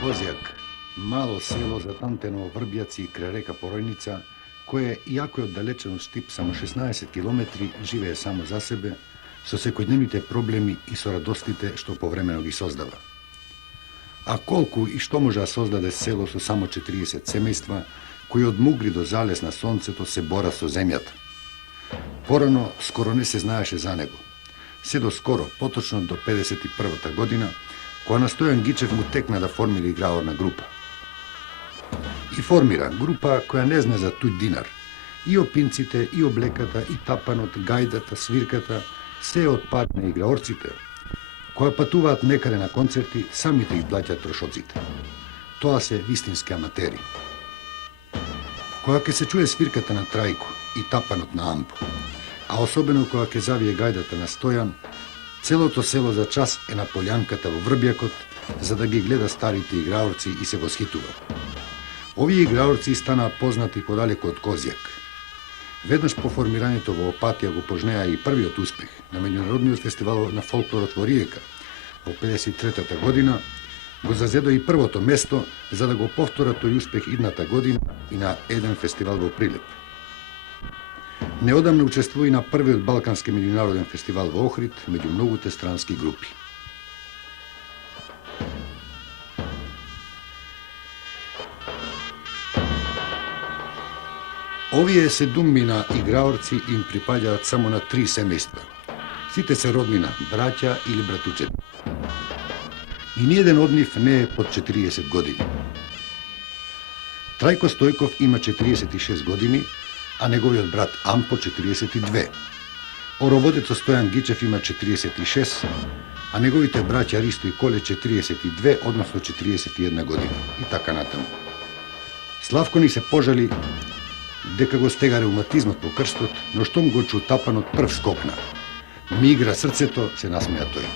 Kozjak, malo selo zatanteno u Vrbjaci kraj reka Porojnica, koje, iako je oddalečeno štip samo 16 km, žive samo za sebe, so svakodnevните problemi i so radostite što povremeno gi sozdava. A kolku i što može sozdaде selo su samo 40 semejstva, koji od Mugri do Zales na sonce to se bora so zemjata. Porano skoro ne se znajaše za nego. Sve do skoro, potočno do 51. godina, koja na Stojan Gičev mu tekna da formira igraorna grupa. I formira grupa koja ne zna za tuđ dinar. I opincite, i oblekata, i tapanot, gajdata, svirkata, sve otpadne igraorcite, koja patuvat nekade na koncerti, samite ih plaćat trošocite. Toa se istinski amateri. Koja ke se čuje svirkata na trajku i tapanot na ampu, a osobeno koja ke zavije gajdata na Stojan, celo to selo za čas je na poljankata u Vrbjakot, za da gi gleda stariti igraorci i se go shituva. Ovi igraorci stana poznati podaleko od Kozjak. Веднъж по формирането во Опатија го пожнеа и првиот успех на меѓународниот фестивал на фолклорот во Риека во 53-та година, го зазедо и првото место за да го повтора тој успех идната година и на еден фестивал во Прилеп. Неодамна учествува и на првиот Балкански меѓународен фестивал во Охрид меѓу многуте странски групи. Овие седуммина играорци им припаѓаат само на 3 семејства. Сите се роднина, браќа или братучета. И ниеден од нив не е под 40 години. Трајко Стојков има 46 години, а неговиот брат Ампо 42. Ороводецот Стојан Гичев има 46, а неговите браќа Ристо и Коле 42, односно 41 година. И така натаму. Славко ни се пожали дека го стега реуматизмот по крстот, но штом го чу тапанот прв скокна. Ми игра срцето, се насмеја тој.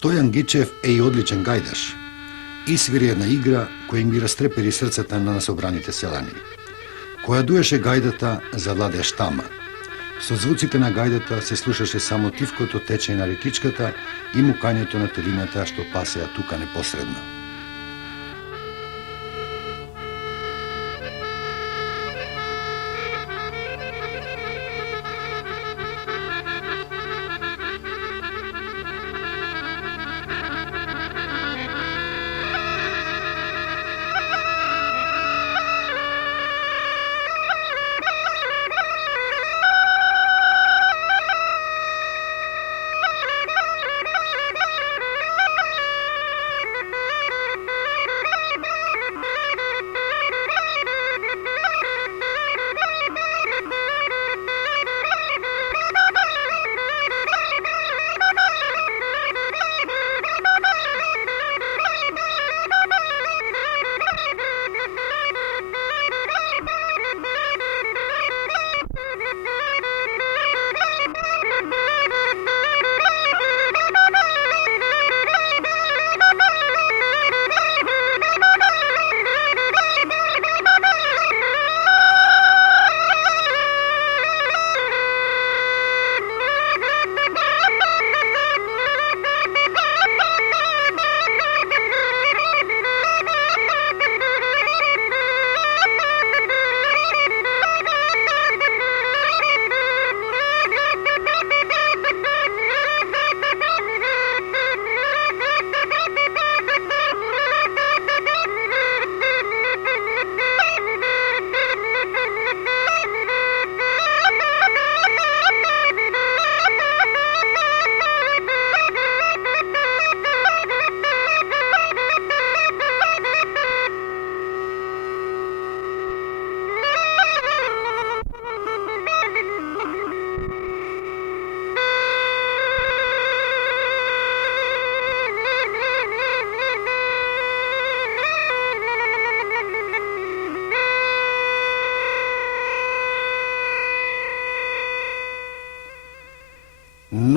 Stojan Gičev je i odličan gajdaš. Isvir je jedna igra koja mi rastreperi srcata na nas obranite selani. Koja duješe gajdata zavladeš tama. Со звуците на гајдата се слушаше само тивкото течење на рекичката и мукањето на телината што пасеа тука непосредно.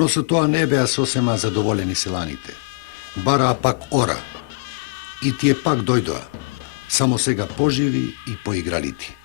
Но со тоа не беа сосема задоволени селаните. Бараа пак ора. И тие пак дојдоа. Само сега поживи и поигралити.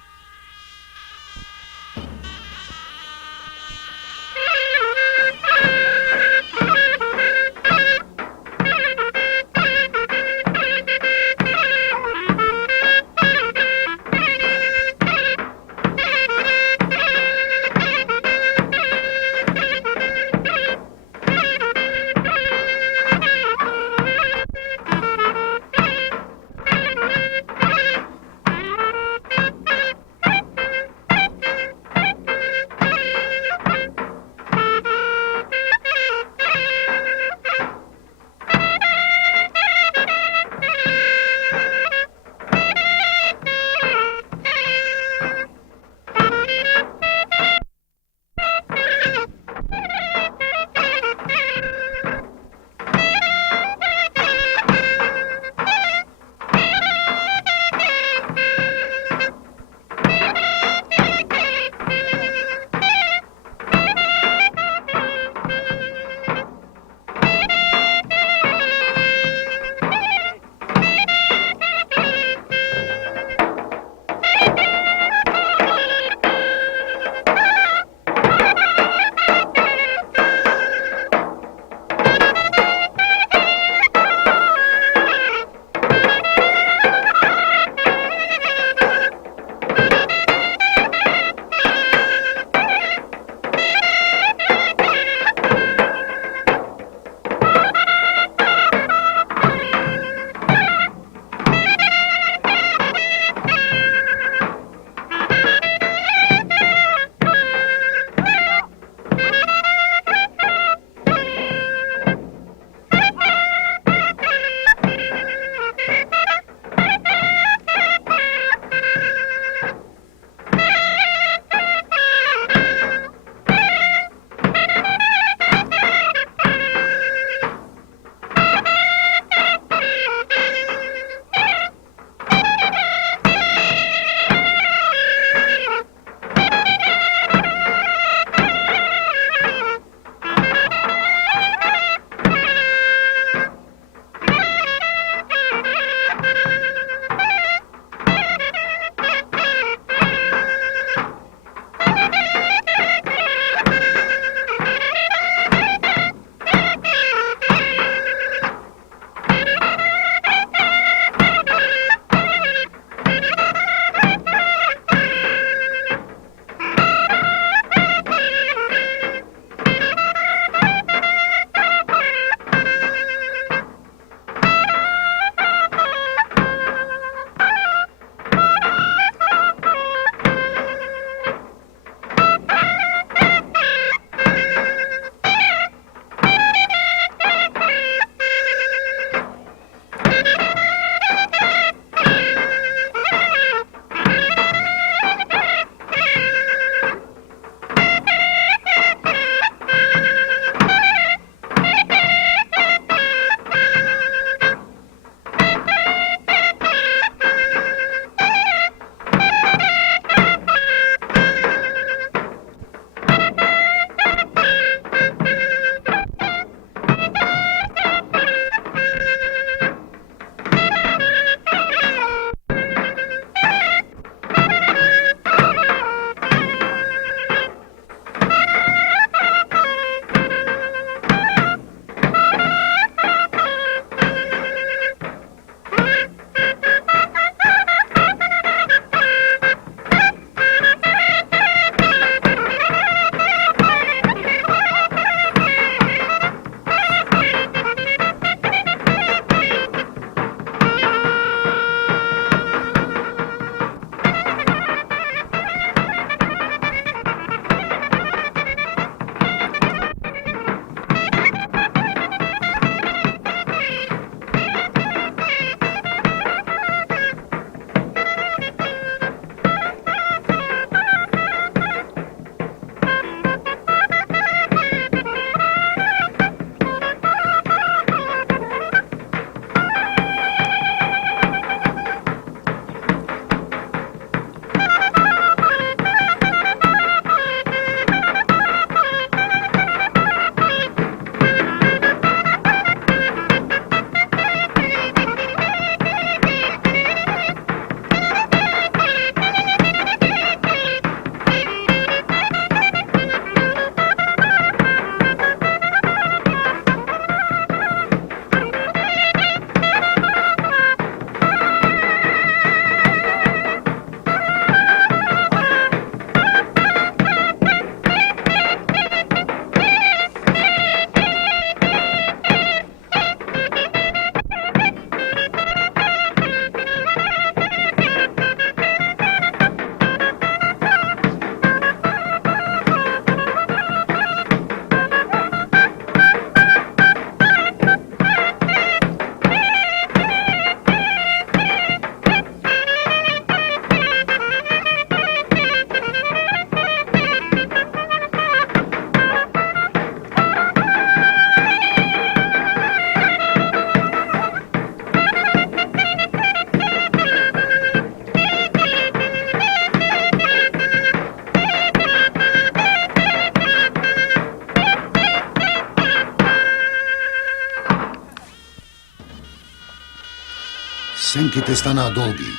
Сенките станаа долги.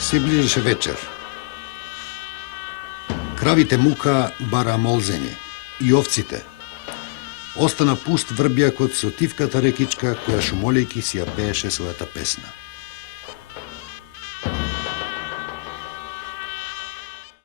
Се ближеше вечер. Кравите мука бара молзење и овците. Остана пуст врбјакот со тивката рекичка која шумолејки си ја пееше својата песна.